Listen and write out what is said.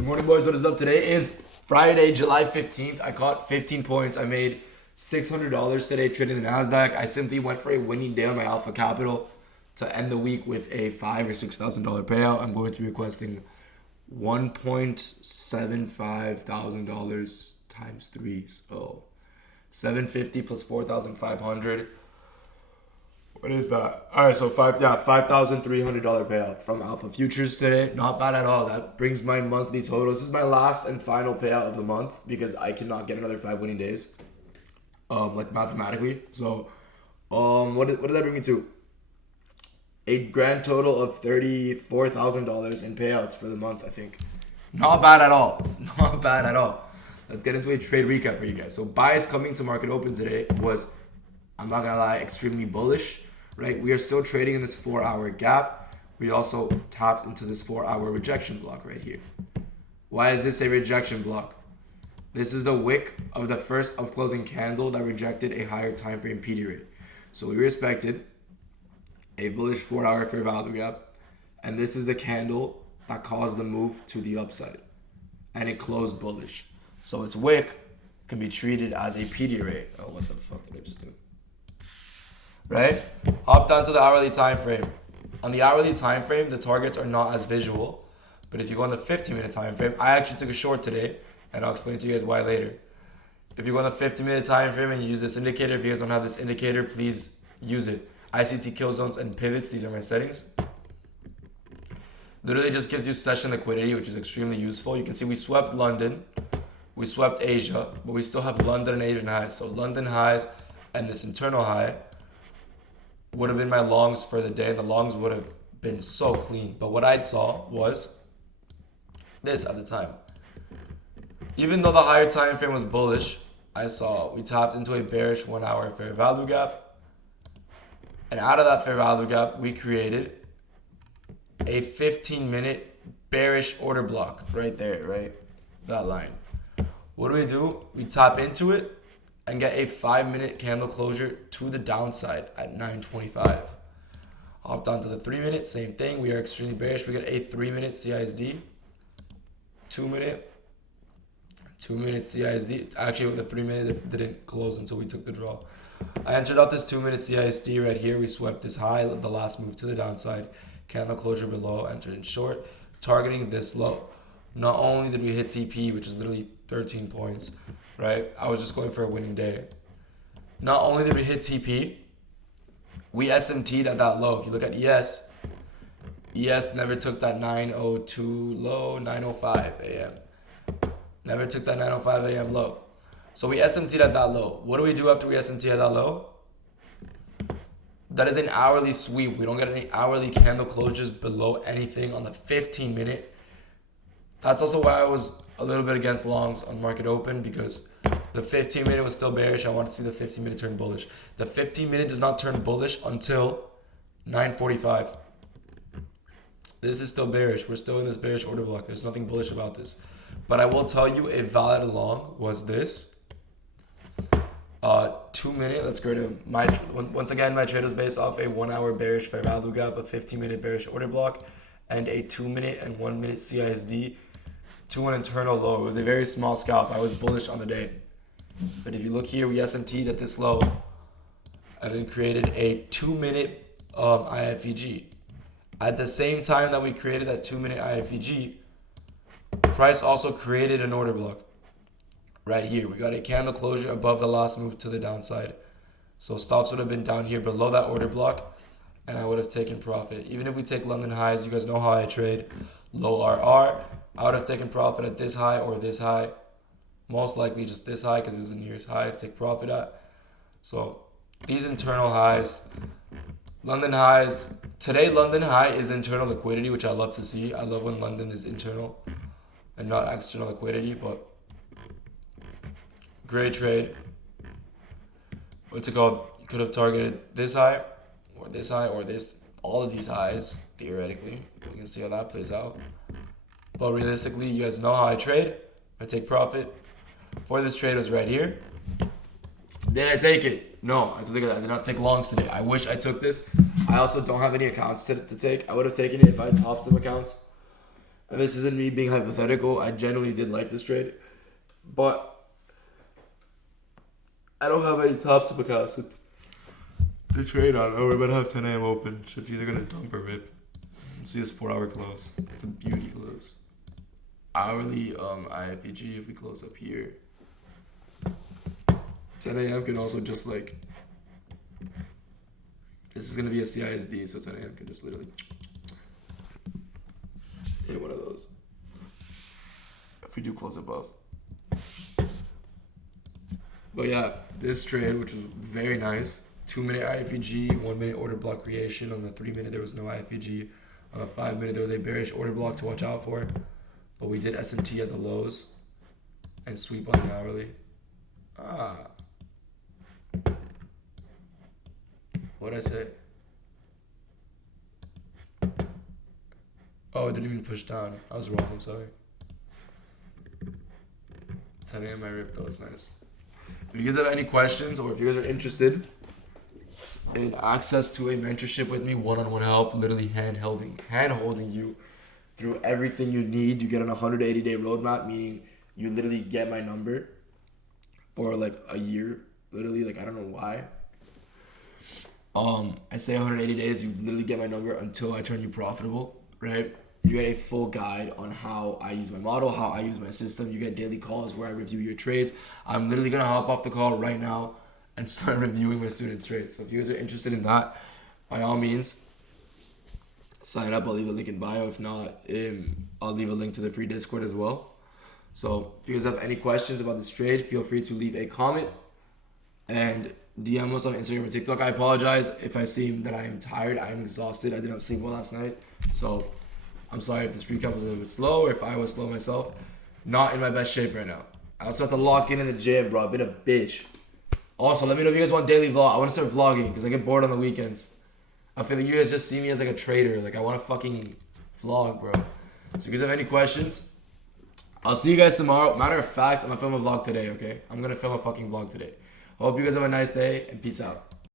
Good morning, boys. What is up? Today is Friday, July 15th. I caught 15 points. I made $600 today trading the Nasdaq. I simply went for a winning day on my Alpha Capital to end the week with a $5,000 or $6,000 payout. I'm going to be requesting $1.75 thousand times 3. So $750 plus $4,500. What is that? All right, so $5,300 payout from Alpha Futures today. Not bad at all. That brings my monthly total. This is my last and final payout of the month because I cannot get another 5 winning days, like mathematically. So, what did that bring me to? A grand total of $34,000 in payouts for the month, I think. Not bad at all. Not bad at all. Let's get into a trade recap for you guys. So, buys coming to market open today was, I'm not gonna lie, extremely bullish. Right, we are still trading in this 4-hour gap. We also tapped into this 4-hour rejection block right here. Why is this a rejection block? This is the wick of the first up closing candle that rejected a higher time frame PD rate. So we respected a bullish 4-hour fair value gap, and this is the candle that caused the move to the upside, and it closed bullish. So its wick can be treated as a PD rate. Oh, what the fuck did I just do? Right? Hop down to the hourly time frame. On the hourly time frame, the targets are not as visual. But if you go on the 15-minute time frame, I actually took a short today, and I'll explain to you guys why later. If you go on the 15-minute time frame and you use this indicator, if you guys don't have this indicator, please use it. ICT kill zones and pivots, these are my settings. Literally just gives you session liquidity, which is extremely useful. You can see we swept London, we swept Asia, but we still have London and Asian highs. So London highs and this internal high would have been my longs for the day, and the longs would have been so clean. But what I saw was this at the time. Even though the higher time frame was bullish, I saw we tapped into a bearish 1-hour fair value gap. And out of that fair value gap, we created a 15-minute bearish order block right there, right? That line. What do? We tap into it and get a 5-minute candle closure to the downside at 9:25. Hopped onto the 3-minute, same thing. We are extremely bearish. We get a 3-minute CISD, 2-minute CISD. Actually, with the 3-minute, it didn't close until we took the draw. I entered out this 2-minute CISD right here. We swept this high, the last move to the downside. Candle closure below, entered in short, targeting this low. Not only did we hit TP, which is literally 13 points, right? I was just going for a winning day. Not only did we hit TP, we SMT'd at that low. If you look at ES never took that 9:02 low, 9:05 a.m. Never took that 9:05 a.m. low. So we SMT'd at that low. What do we do after we SMT at that low? That is an hourly sweep. We don't get any hourly candle closures below anything on the 15-minute. That's also why I was a little bit against longs on market open, because the 15-minute was still bearish. I want to see the 15-minute turn bullish. The 15-minute does not turn bullish until 9:45. This is still bearish. We're still in this bearish order block. There's nothing bullish about this. But I will tell you a valid long was this. 2-minute, let's go to once again, my trade was based off a 1-hour bearish fair value gap, a 15-minute bearish order block, and a 2-minute and 1-minute CISD to an internal low. It was a very small scalp. I was bullish on the day. But if you look here, we SMT'd at this low and then created a 2-minute IFEG. At the same time that we created that 2-minute IFEG, price also created an order block. Right here, we got a candle closure above the last move to the downside. So stops would have been down here below that order block, and I would have taken profit. Even if we take London highs, you guys know how I trade. Low RR, I would have taken profit at this high or this high. Most likely just this high because it was the nearest high to take profit at. So these internal highs, London highs. Today, London high is internal liquidity, which I love to see. I love when London is internal and not external liquidity, but great trade. What's it called? You could have targeted this high or this, all of these highs, theoretically. You can see how that plays out. But realistically, you guys know how I trade. I take profit. For this trade was right here. Did I take it? No, I did not take longs today. I wish I took this. I also don't have any accounts to take. I would have taken it if I had top sim accounts. and this isn't me being hypothetical, I genuinely did like this trade, but I don't have any top step accounts to trade on. Oh, we're about to have 10 a.m. open. Shit's either gonna dump or rip. See this 4-hour close. It's a beauty close. Hourly IFEG, if we close up here. 10 a.m. can also just like, this is gonna be a CISD, so 10 a.m. can just literally hit one of those. If we do close above. But yeah, this trade, which was very nice. 2-minute IFEG, 1-minute order block creation. On the 3-minute, there was no IFEG. On the 5-minute, there was a bearish order block to watch out for. But we did S&T at the lows and sweep on the hourly. What did I say? Oh, it didn't even push down. I was wrong, I'm sorry. 10 a.m. I ripped, though, it's nice. If you guys have any questions or if you guys are interested in access to a mentorship with me, one-on-one help, literally hand-holding you through everything you need. You get on a 180-day roadmap, meaning you literally get my number for like a year. Literally, like I don't know why. I say 180 days, you literally get my number until I turn you profitable, right? You get a full guide on how I use my model, how I use my system. You get daily calls where I review your trades. I'm literally going to hop off the call right now and start reviewing my students' trades. So if you guys are interested in that, by all means, sign up. I'll leave a link in bio. If not, I'll leave a link to the free Discord as well. So if you guys have any questions about this trade, feel free to leave a comment and DM us on Instagram or TikTok. I apologize if I seem that I am tired. I am exhausted. I did not sleep well last night. So I'm sorry if this recap was a little bit slow or if I was slow myself. Not in my best shape right now. I also have to lock in the gym, bro. I've been a bitch. Also, let me know if you guys want daily vlog. I want to start vlogging because I get bored on the weekends. I feel like you guys just see me as like a trader. Like I want to fucking vlog, bro. So if you guys have any questions, I'll see you guys tomorrow. Matter of fact, I'm going to film a vlog today, okay? I'm going to film a fucking vlog today. Hope you guys have a nice day and peace out.